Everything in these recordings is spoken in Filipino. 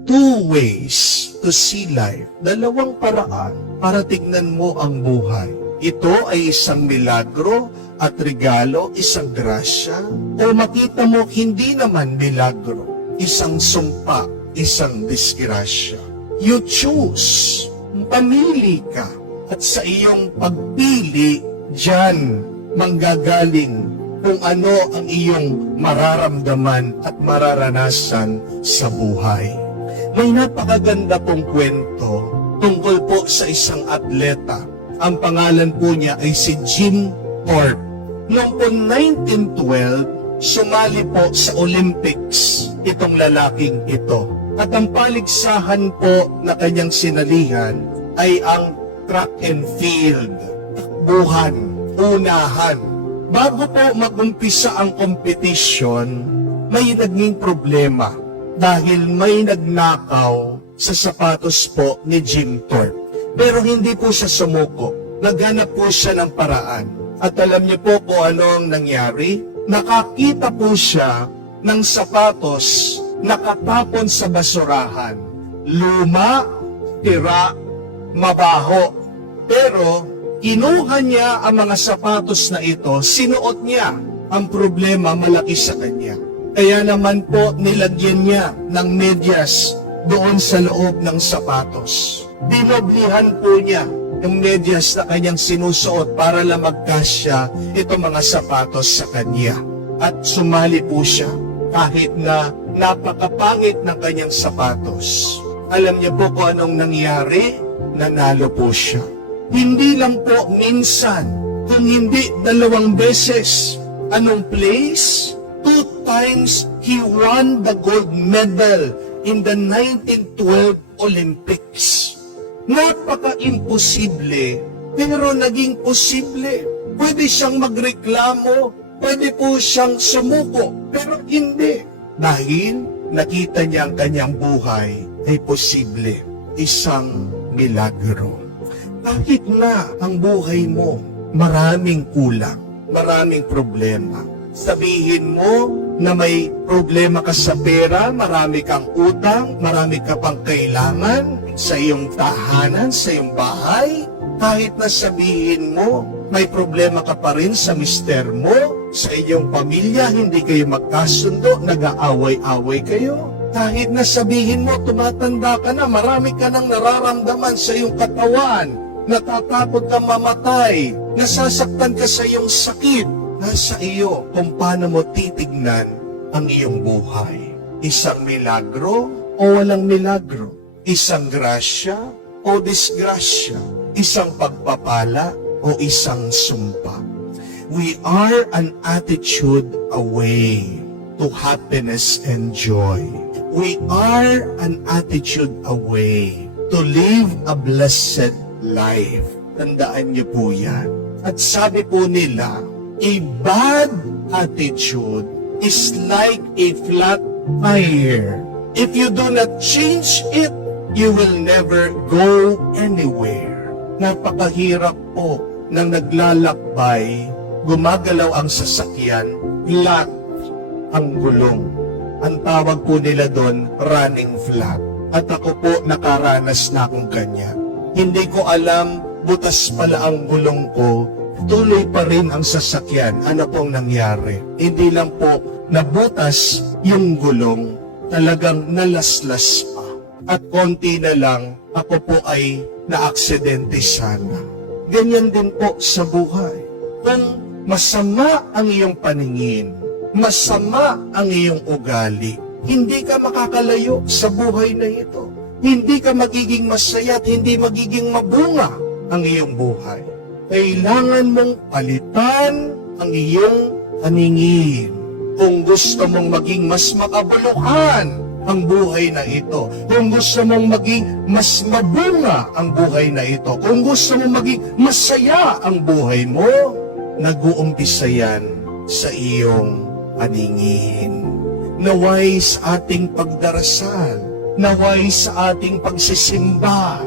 Two ways to see life. Dalawang paraan para tignan mo ang buhay. Ito ay isang milagro at regalo, isang grasya. O makita mo hindi naman milagro, isang sumpa, isang disgrasya. You choose. Pamili ka. At sa iyong pagpili, diyan manggagaling kung ano ang iyong mararamdaman at mararanasan sa buhay. May napakaganda pong kwento tungkol po sa isang atleta. Ang pangalan po niya ay si Jim Thorpe. Noong po 1912, sumali po sa Olympics itong lalaking ito. At ang paligsahan po na kanyang sinalihan ay ang track and field, takbuhan, unahan. Bago po mag-umpisa ang competition, may naging problema dahil may nagnakaw sa sapatos po ni Jim Thorpe. Pero hindi po siya sumuko. Naghanap po siya ng paraan. At alam niyo po kung ano ang nangyari? Nakakita po siya ng sapatos nakatapon sa basurahan. Luma, tira, mabaho. Pero kinuha niya ang mga sapatos na ito, sinuot niya. Ang problema malaki sa kanya. Kaya naman po nilagyan niya ng medyas doon sa loob ng sapatos. Dinoblihan po niya yung medyas na kanyang sinusuot para lang magkasya itong mga sapatos sa kanya. At sumali po siya kahit na napakapangit ng kanyang sapatos. Alam niya po kung anong nangyari? Nanalo po siya. Hindi lang po minsan, kung hindi 2 beses. Anong place? 2 times he won the gold medal in the 1912 Olympics. Napaka-imposible, pero naging posible. Pwede siyang magreklamo, pwede po siyang sumuko, pero hindi. Dahil nakita niya ang kanyang buhay ay posible, isang milagro. Kahit na ang buhay mo maraming kulang, maraming problema, sabihin mo na may problema ka sa pera, marami kang utang, marami ka pang kailangan sa iyong tahanan, sa iyong bahay. Kahit na sabihin mo, may problema ka pa rin sa mister mo, sa iyong pamilya, hindi kayo magkasundo, nag-aaway-away kayo. Kahit na sabihin mo, tumatanda ka na, marami ka nang nararamdaman sa iyong katawan, natatakot kang mamatay, nasasaktan ka sa iyong sakit. Nasa iyo kung paano mo titignan ang iyong buhay. Isang milagro o walang milagro? Isang grasya o disgrasya? Isang pagpapala o isang sumpa? We are an attitude away to happiness and joy. We are an attitude away to live a blessed life. Tandaan niyo po yan. At sabi po nila, a bad attitude is like a flat tire. If you do not change it, you will never go anywhere. Napakahirap po nang naglalakbay, gumagalaw ang sasakyan, flat ang gulong. Ang tawag po nila doon, running flat. At ako po nakaranas na akong ganyan. Hindi ko alam, butas pala ang gulong ko, tuloy pa rin ang sasakyan. Ano pong nangyari? Hindi lang po nabutas yung gulong, talagang nalaslas pa. At konti na lang, ako po ay naaksidente sana. Ganyan din po sa buhay. Kung masama ang iyong paningin, masama ang iyong ugali, hindi ka makakalayo sa buhay na ito. Hindi ka magiging masaya at hindi magiging mabunga ang iyong buhay. Kailangan mong palitan ang iyong paningin. Kung gusto mong maging mas makabuluhan ang buhay na ito, kung gusto mong maging mas mabunga ang buhay na ito, kung gusto mong maging masaya ang buhay mo, nag-uumpisa yan sa iyong paningin. Naway sa ating pagdarasal, naway sa ating pagsisimba,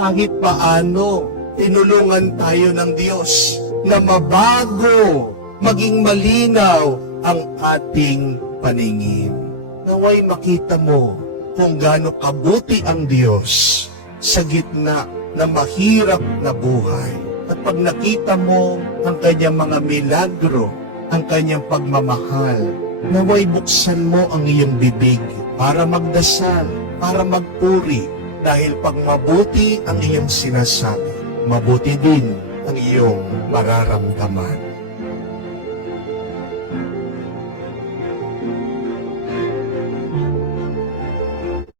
kahit paano, tinulungan tayo ng Diyos na mabago, maging malinaw ang ating paningin. Naway makita mo kung gaano kabuti ang Diyos sa gitna na mahirap na buhay. At pag nakita mo ang kanyang mga milagro, ang kanyang pagmamahal, naway buksan mo ang iyong bibig para magdasal, para magpuri, dahil pag mabuti ang iyong sinasabi, mabuti din ang iyong mararamdaman.